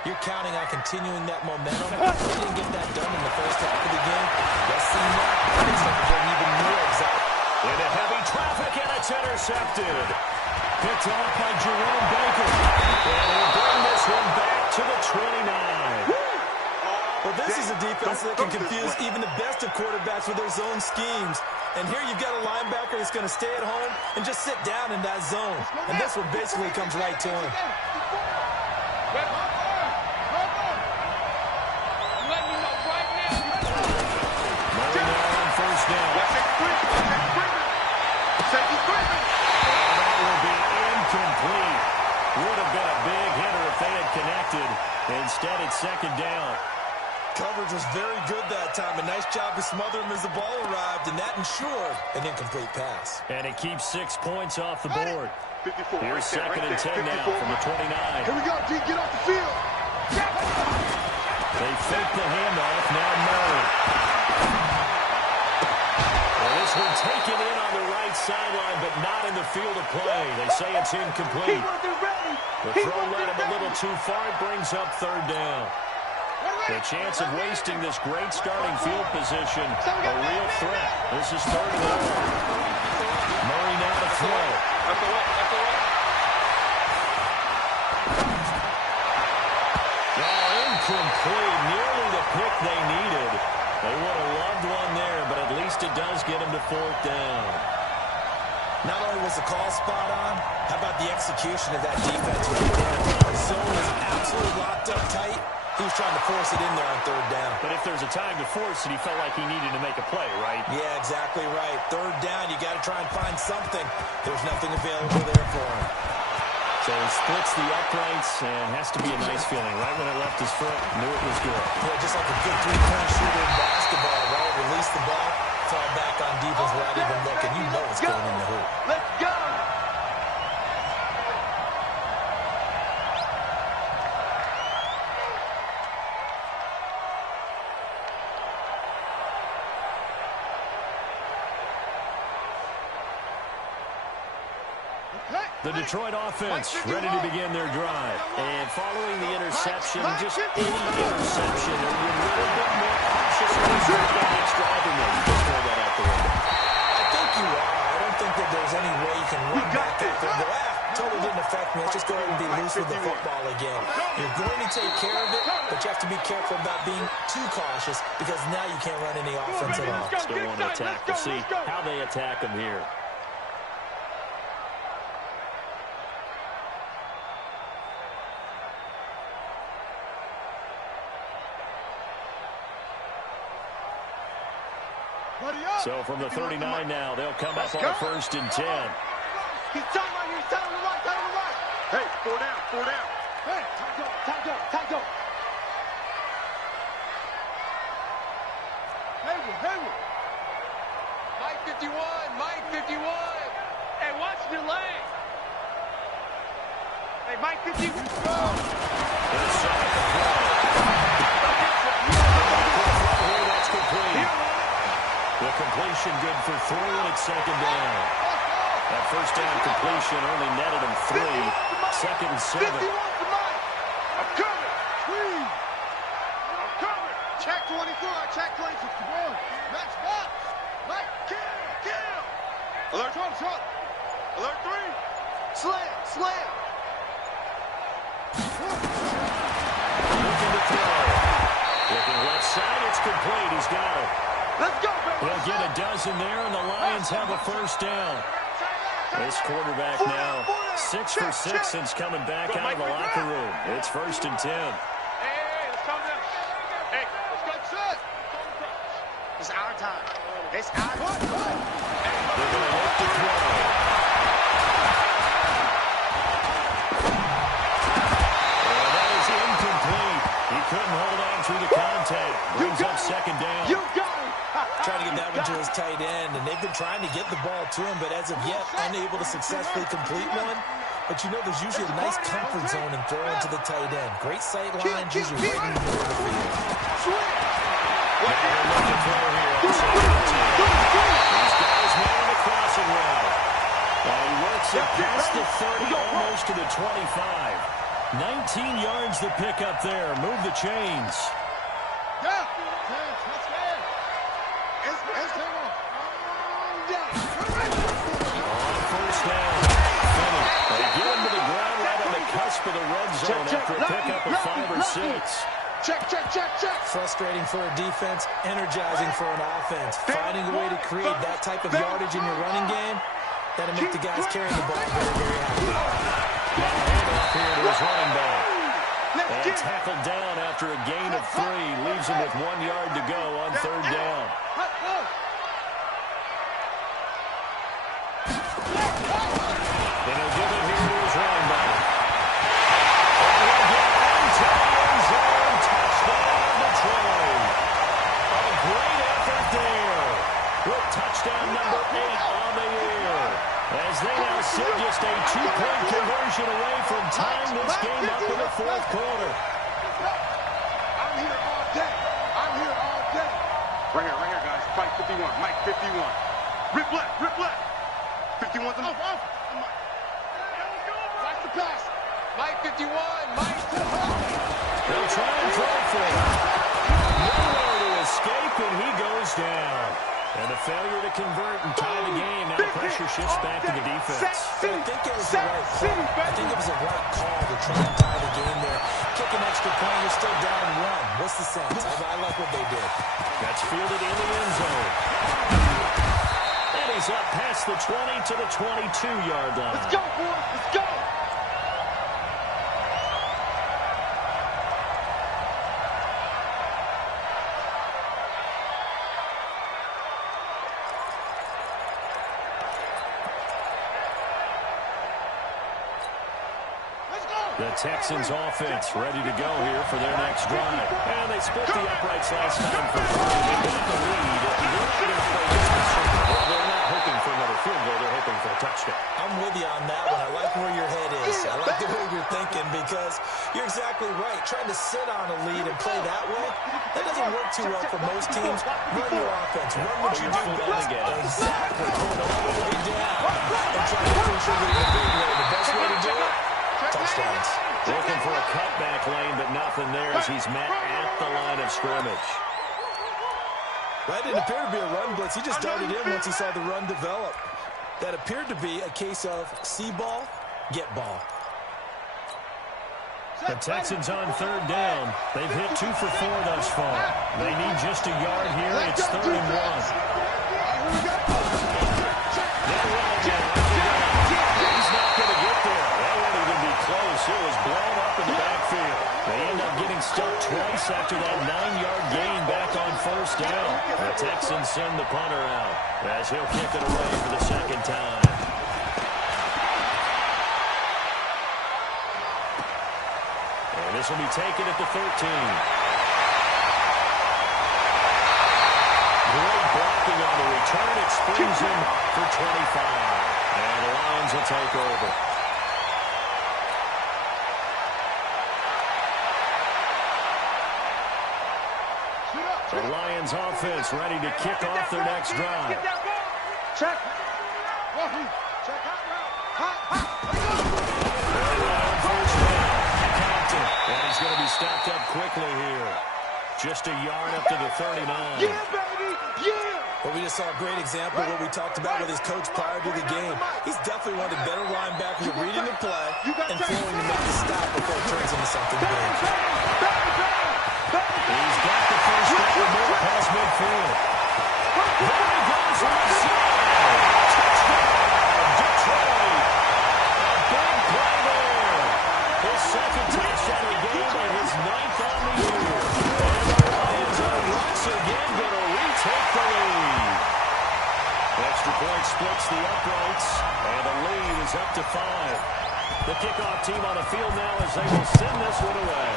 you're counting on continuing that momentum. They didn't get that done in the first half of the game. Let's see now. It's like they're even more excited. Into heavy traffic, and it's intercepted. Picked off by Jerome Baker. And he'll bring this one back to the 29. Well, this is a defense that can confuse even the best of quarterbacks with their zone schemes. And here you've got a linebacker that's going to stay at home and just sit down in that zone. And this one basically comes right to him. Murray now on 1st down. And that will be incomplete. Would have been a big hitter if they had connected. Instead, it's 2nd down. Coverage was very good that time. A nice job to smother him as the ball arrived, and that ensured an incomplete pass. And it keeps 6 points off the board. 54. Here's 2nd and 10 now from the 29. Here we go, G. Get off the field. They fake the handoff. Now Murray. Well, this one taken in on the right sideline, but not in the field of play. They say it's incomplete. The throw led him a little too far. It brings up 3rd down. The chance of wasting this great starting field position, a real threat. This is 3rd and 1. Murray now to throw. Oh, incomplete. Nearly the pick they needed. They would have loved one there, but at least it does get them to 4th down. Not only was the call spot on, how about the execution of that defense right there? The zone is absolutely locked up tight. He was trying to force it in there on 3rd down. But if there's a time to force it, he felt like he needed to make a play, right? Yeah, exactly right. 3rd down, you got to try and find something. There's nothing available there for him. So he splits the uprights, and has to be a nice feeling. Right when it left his foot, knew it was good. Yeah, just like a good three-point shooter in basketball, right? Release the ball, fall back on defense without even looking. You know it's going in the hoop. Let's go. Okay. The Detroit offense ready to begin their drive. And following the interception, just any interception, are you a little bit more cautious when you start the next drive, or no? You just throw that out the window. I think you are. I don't think that there's any way you can run back out there and go, totally didn't affect me. Let's just go ahead and be loose with the football again. You're going to take care of it, but you have to be careful about being too cautious because now you can't run any offense at all. Still want to attack. We'll see how they attack them here. So from the 39 now, they'll come up on 1st and 10. He's tight right here. He's tight on the right. Tight on the right. Hey, 4 down. 4 down. Hey, tight go. Hayward. Mike 51. Hey, watch the lane. Hey, Mike 51. That's complete. The completion good for 3, and it's 2nd down. That 1st down completion only netted him 3. 2nd and 7. I'm coming. Check 24. Check 24. Match box. Mike, kill. Alert. Shot. Alert 3. Slam. Looking to throw. Looking left side. It's complete. He's got it. Let's go, baby. He'll get a dozen there, and the Lions have a 1st down. This quarterback now 6 for 6 since coming back out of the locker room. It's 1st and 10. Hey, let's come down. Hey, let's go. Set. It's our time. It's our time. They're going to look to throw. Oh, that is incomplete. He couldn't hold on through the contact. Brings up 2nd down. You got it. Trying to get that one to his tight end, and they've been trying to get the ball to him, but as of yet, unable to successfully complete one. But you know there's usually a nice comfort zone in throwing to the tight end. Great sight lines, usually right in the middle of the field. Now they're looking to throw here on 2nd and 10. He's got his man in the crossing route. And he works it past the 30, almost to the 25. 19 yards the pick up there. Move the chains. Yeah. On 1st down. They get him to the ground right on the cusp of the red zone after a pickup of 5 or 6. Check. Frustrating for a defense, energizing for an offense. Finding a way to create that type of yardage in your running game, that'll make the guys carrying the ball very, very happy. Now handoff here to his running back. And tackled down after a gain of 3. Leaves him with 1 yard to go on 3rd down. And he'll give it here to his running back. And he'll get into the end zone. Touchdown, Detroit. A great effort there. With touchdown number 8 on the year. As they now sit just a 2-point conversion away from tying this game up in the 4th quarter. I'm here all day. Right here, guys. Mike 51. Mike 51. Rip left. 51's off. Watch the pass. Mike 51. Mike. They'll try and throw for him. Nowhere to escape, and he goes down. And a failure to convert and tie the game. Now the pressure shifts back to the defense. I think it was the right call. I think it was a right call to try and tie the game there. Kick an extra point, you're still down 1. What's the sense? I like what they did. That's fielded in the end zone. And he's up past the 20 to the 22-yard line. Let's go, boys. Let's go. The Texans offense ready to go here for their next drive. And they split the uprights last time for 3. They got the lead. They're not going to play this conservative. They're not hoping for another field goal. They're hoping for a touchdown. I'm with you on that one. I like where your head is. I like the way you're thinking because you're exactly right. Trying to sit on a lead and play that way, that doesn't work too well for most teams. Run your offense. Run what you do best. Exactly. Going all the way down and trying to push it in the big way. The best way to do it, touchdowns. Looking for a cutback lane, but nothing there as he's met at the line of scrimmage. That didn't appear to be a run blitz. He just darted in once he saw the run develop. That appeared to be a case of see ball, get ball. The Texans on third down. They've hit 2 for 4 thus far. They need just a yard here. It's 3rd and 1. He's not going to get there. That won't even be close. It was blown up in the backfield. They end up getting stuck twice after that 9-yard gain back on 1st down. The Texans send the punter out as he'll kick it away for the 2nd time. And this will be taken at the 13. Great blocking on the return. It springs him for 25. And the Lions will take over. The Lions offense ready to kick off their next drive. Check. And he's going to be stopped up quickly here. Just a yard up to the 39. Yeah, baby! Yeah! Well, we just saw a great example of what we talked about with his coach prior to the game. He's definitely one of the better linebackers at reading the play and flowing to make the stop before it turns into something big. He's got the first down move past midfield. There he goes for the side. Touchdown, Detroit. A big play there. His 2nd touchdown of the game and his 9th on the year. And the Lions are once again going to retake the lead. Extra point splits the uprights, and the lead is up to 5. The kickoff team on the field now as they will send this one away.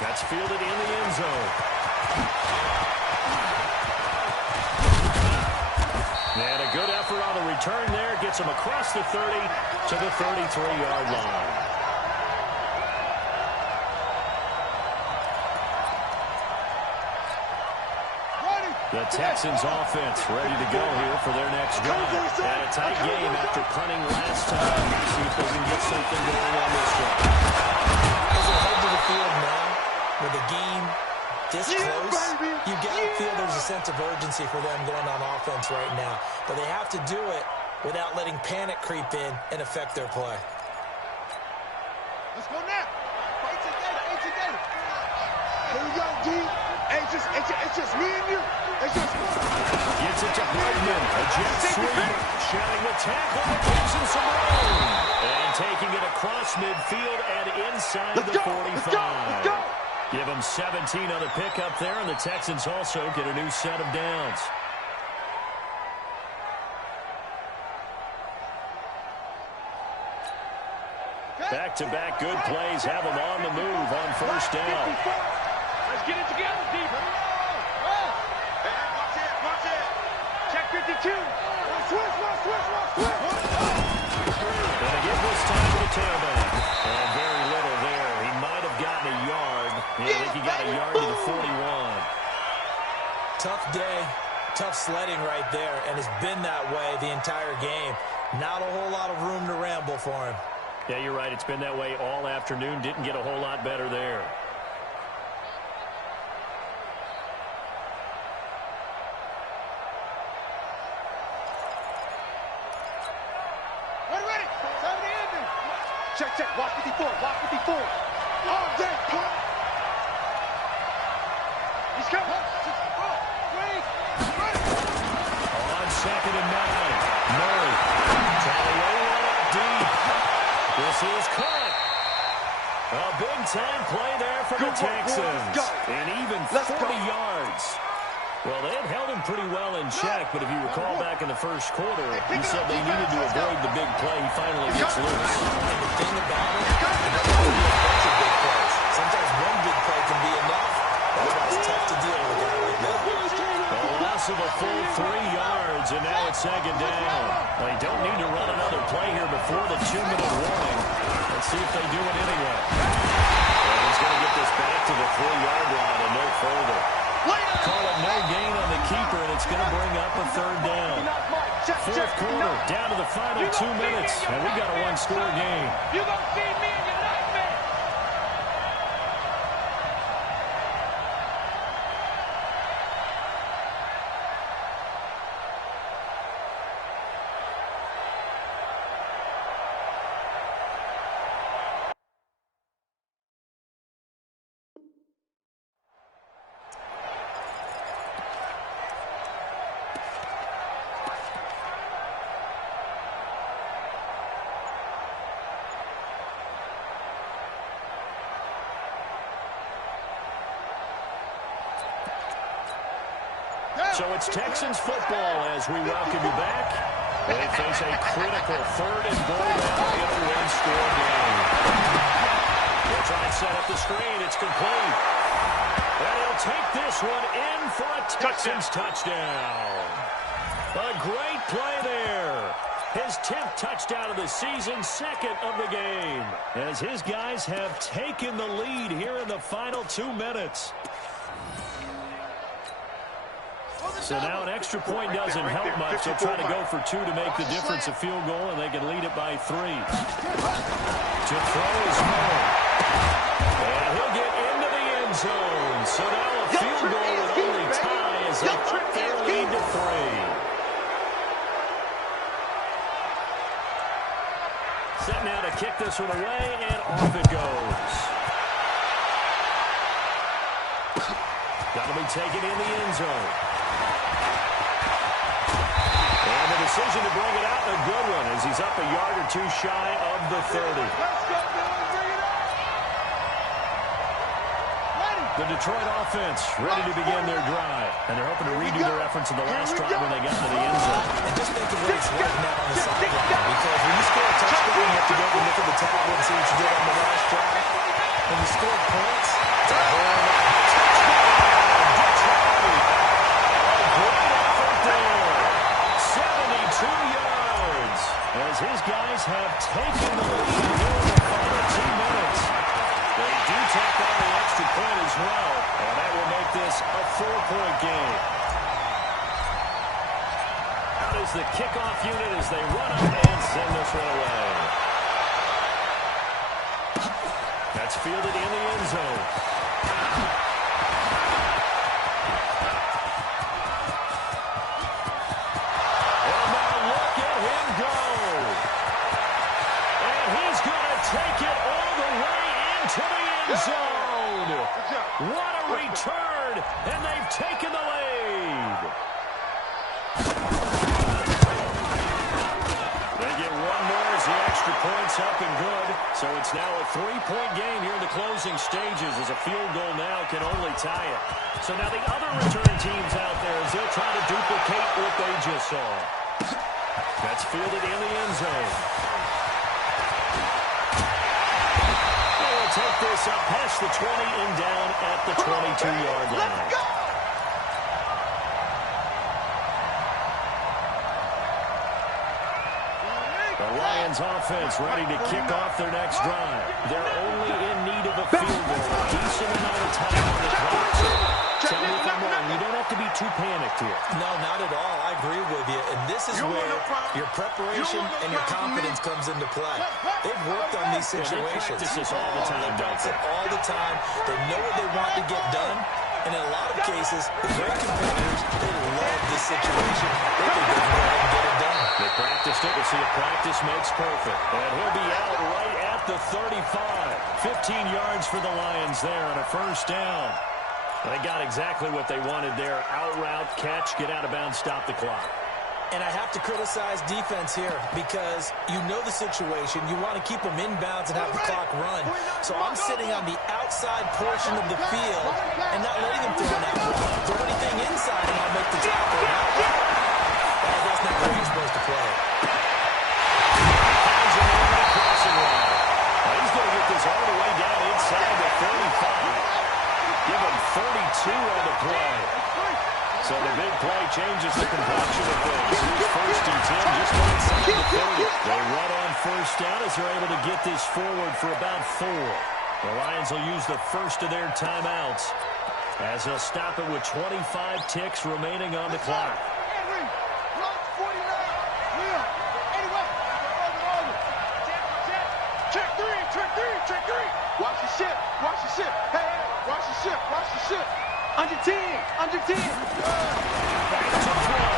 That's fielded in the end zone. And a good effort on the return there. Gets him across the 30 to the 33-yard line. The Texans offense ready to go here for their next drive. And a tight game after punting last time. See if they can get something going on this drive. As they head to the field now, with the game this close, you got to feel there's a sense of urgency for them going on offense right now. But they have to do it without letting panic creep in and affect their play. Let's go now. Here we go, D. It's just me and you. It's just Gets it to Hardman. A jet sweep. Shedding the tackle that gives him some room. And taking it across midfield and inside the 45. Let's go. Give them 17 on the pickup there, and the Texans also get a new set of downs. Back-to-back good plays have them on the move on 1st down. Let's get it together, D. Watch it. Check 52. Switch. And again this time to the tailback. And very little there. He might have gotten a yard. I think he got a yard to the 41. Tough day, tough sledding right there, and it's been that way the entire game. Not a whole lot of room to ramble for him. Yeah, you're right. It's been that way all afternoon. Didn't get a whole lot better there. Ready. 70 ending. Check. Watch 54. All day. He's coming. On 2nd and 9. Murray. Trying to roll one up deep. This is caught. A big-time play there for the Texans. And even 40 yards. Well, they had held him pretty well in check, but if you recall back in the 1st quarter, he said they needed to avoid the big play. He finally gets loose. And the thing about it, it doesn't have to be a bunch of big plays. Sometimes one big play can be enough. That's why it's tough to deal with a guy like that. A loss of a full before the 2-minute warning. Let's see if they do it anyway. And he's going to get this back to the 3-yard line and no further. Call it no gain on the keeper, and it's going to bring up a 3rd down. Fourth quarter, down to the final 2 minutes, and we got a 1-score game. You gonna see me in your nightmare. So it's Texans football as we welcome you back. They face a critical 3rd and goal now in a 1-score game. They'll try and set up the screen. It's complete. And he'll take this one in for a Texans touchdown. A great play there. His 10th touchdown of the season, 2nd of the game. As his guys have taken the lead here in the final 2 minutes. So now an extra point doesn't help much. They'll try to go for 2 to make the difference a field goal, and they can lead it by 3. To throw is Moore. And he'll get into the end zone. So now a field goal would only tie as they cut their lead to 3. Set now to kick this one away, and off it goes. Got to be taken in the end zone. And the decision to bring it out, a good one, as he's up a yard or 2 shy of the 30. Let's go, Billy. Bring it up. The Detroit offense ready to begin their drive. And they're hoping to redo their efforts in the last drive when they got to the end zone. And just think of what it's like now on the sideline. Because when you score a touchdown, you have to go and look at the tablet and see what you did on the last drive. When you score points, it's a whole lot. As his guys have taken the lead here in the final 2 minutes. They do tack on the extra point as well, and that will make this a 4-point game. Out is the kickoff unit as they run up and send this one away. That's fielded in the end zone. Take it all the way into the end zone. What a return, and they've taken the lead. They get one more as the extra point's up and good. So it's now a 3-point game here in the closing stages as a field goal now can only tie it. So now the other return teams out there as they'll try to duplicate what they just saw. That's fielded in the end zone. Take this up past the 20 and down at the 22-yard line. Let's go! The Lions offense ready to kick off their next drive. They're only in need of a field goal. A decent amount of time on the clock. Tell me if I'm wrong. You don't have to be too panicked here. No, not at all. I agree with you. And this is where your preparation and your confidence comes into play. They've worked on these situations. They practice this all the time, don't they? All the time. They know what they want to get done. And in a lot of cases, the great competitors, they love this situation. They think they can go ahead and get it done. They practiced it. We'll see if practice makes perfect. And he'll be out right at the 35. 15 yards for the Lions there on a 1st down. They got exactly what they wanted there. Out route, catch, get out of bounds, stop the clock. And I have to criticize defense here because you know the situation. You want to keep them inbounds and have the clock run. So I'm sitting on the outside portion of the field and not letting them throw an out route. Throw anything inside and I'll make the tackle. That's not where you're supposed to play. He's going to get this all the way down inside the 35. Give him 32 on the play. So the big play changes the complexion of things. Here's 1st and 10, just outside the 30. They run on 1st down as they're able to get this forward for about 4. The Lions will use the first of their timeouts as they'll stop it with 25 ticks remaining on the clock. Check 3. Watch the ship. Hey, watch the ship. Under 10. Back to throw.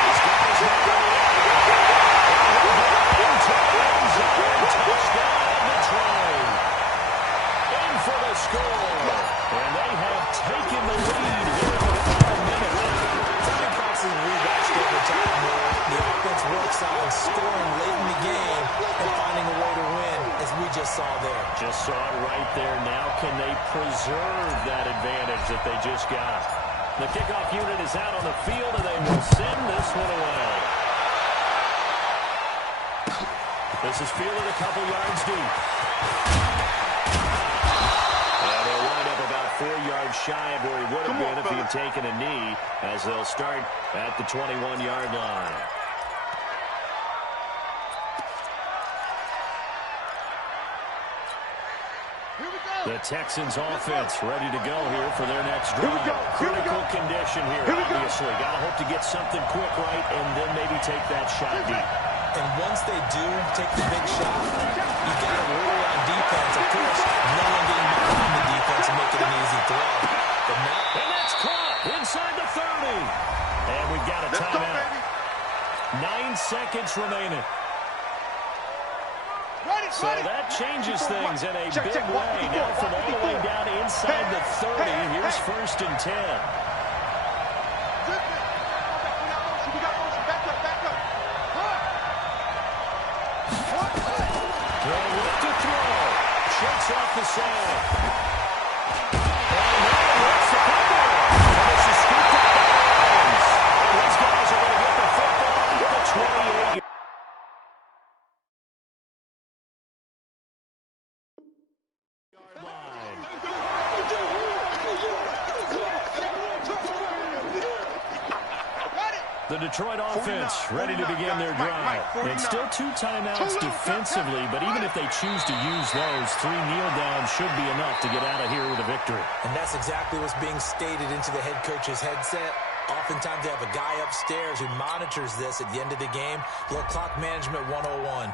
These guys have got touchdown Detroit. In for the score. And they have taken the lead here in the final minute. Time crosses rematched over time where the offense works on scoring late in the game and finding a way to win, as we just saw there. Just saw it right there. Now can they preserve that advantage that they just got? The kickoff unit is out on the field, and they will send this one away. This is fielded a couple yards deep. And they'll wind up about 4 yards shy of where he would have been if he had taken a knee, as they'll start at the 21-yard line. The Texans offense ready to go here for their next drive. Critical condition here, obviously. Got to hope to get something quick right and then maybe take that shot deep. And once they do take the big shot, you got to rely on defense. Of course, no one getting behind the defense and make it an easy throw. But now, and that's caught inside the 30. And we've got a timeout. 9 seconds remaining. So that changes things in a big way. Now from all the way down inside the 30, here's 1st and 10. They'll look to throw. Shakes off the side. And now what's the football? And this is scooped up by the Lions. These guys are going to get the football at the 28. The Detroit offense ready to begin their drive. And still 2 timeouts defensively, but even if they choose to use those, 3 kneel downs should be enough to get out of here with a victory. and that's exactly what's being stated into the head coach's headset. Oftentimes they have a guy upstairs who monitors this at the end of the game. Little clock management 101.